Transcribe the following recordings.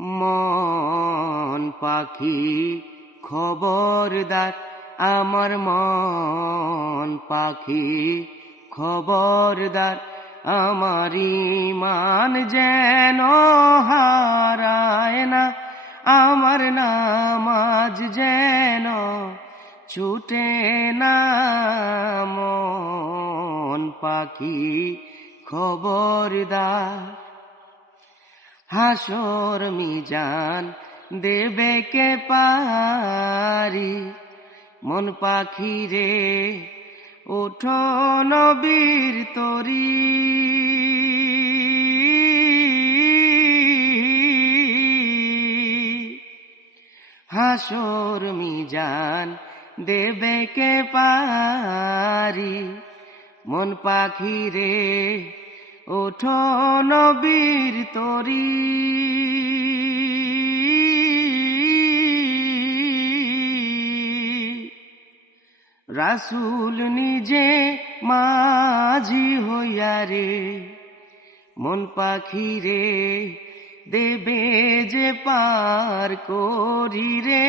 মন পাখি খবরদার, আমার মন পাখি খবরদার, আমার ঈমান যেন হারায় না, আমার নামাজ যেন ছুটে না। মন পাখি খবরদার, হাসর মিজান দেবে কে পারি, মন পাখি রে ওঠো নবীর তরি। হাসর মিজান দেবে কে পারি, মন পাখি রে ওঠো নবীর তরি। রাসূল নিজে মাঝি হইয়া রে, মন পাখি রে দেবে যে পার করি রে।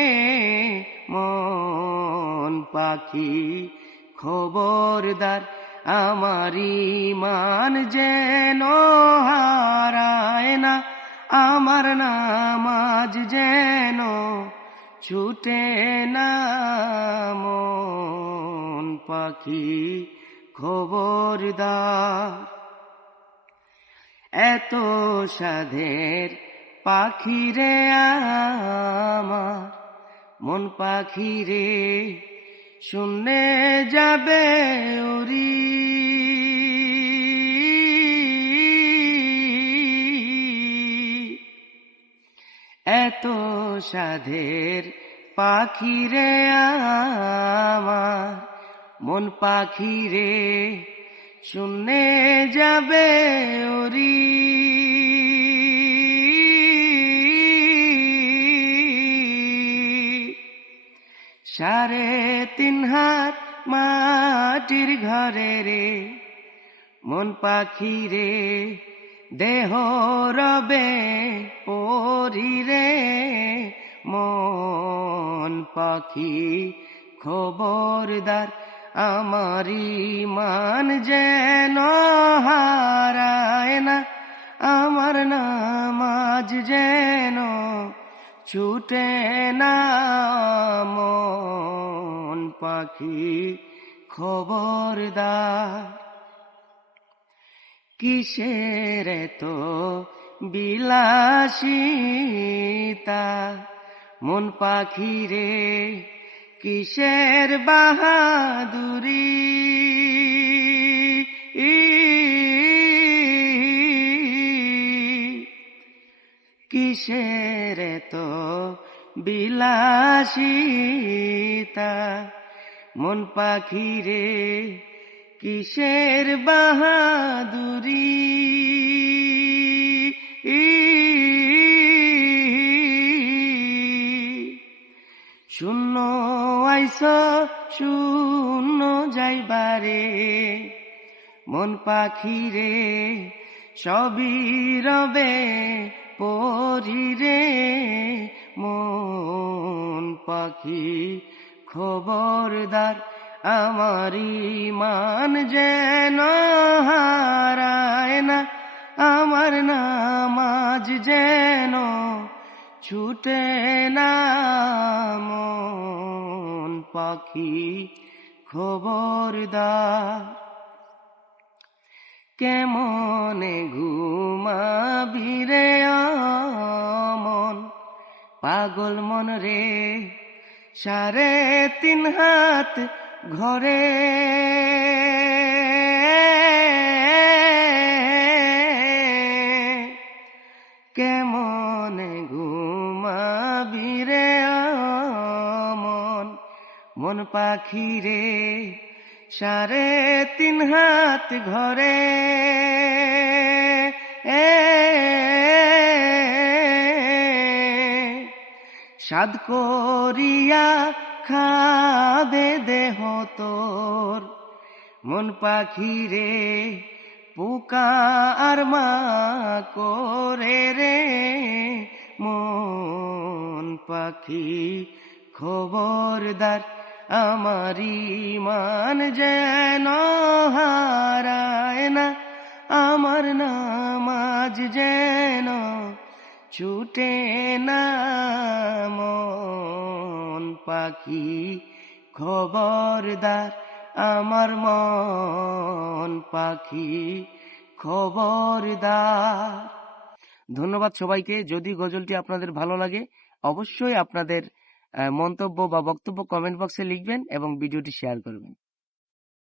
মন পাখি খবরদার, আমার ঈমান যেন হারায় না, আমার নামাজ যেন ছুটে না। মন পাখি খবরদার, এত সাধের পাখি রে আমার, মন পাখি রে শূন্যে যাবে উড়ি। এত সাধের পাখি রে আমার, মন পাখি রে শূন্যে যাবে উড়ি। সাড়ে 3 হাত মাটির ঘরে রে, মন পাখি রে দেহ রবে পরি রে। মন পাখি খবরদার, আমার ঈমান যেন হারায় না, আমার নামাজ যেন ছুটে না। মন পাখি খবরদার, কিসের তো বিলাসিতা, মন পাখি রে কিসের বাহাদুরি। কিসের তো বিলাসিতা, মন পাখি রে কিসের বাহাদুরি। শূন্য আইস শূন্য যাইবারে, মন পাখি রে সবই রবে পরি রে। মন পাখি খবরদার, আমার ঈমান যেন হারায় না, আমার নামাজ যেন ছুটে না। মন পাখি খবরদার, কেমনে ঘুমাবি রে মন পাগল মন রে, 3.5 হাত ঘরে। কেমনে ঘুমাবি রে মন, মন পাখি রে 3.5 হাত ঘরে। সাদ করিয়া খাবে দেহ তোর, মন পাখি রে পোকা আর মা করে রে। মন পাখি খবরদার, আমার ইমান যেন হারায় না, আমার নামাজ যেন ছুটে না। মন পাখি খবরদার, আমার মন পাখি খবরদার। ধন্যবাদ সবাইকে। যদি গজলটি আপনাদের ভালো লাগে অবশ্যই আপনাদের মন্তব্য বা বক্তব্য কমেন্ট বক্সে লিখবেন এবং ভিডিওটি শেয়ার করবেন।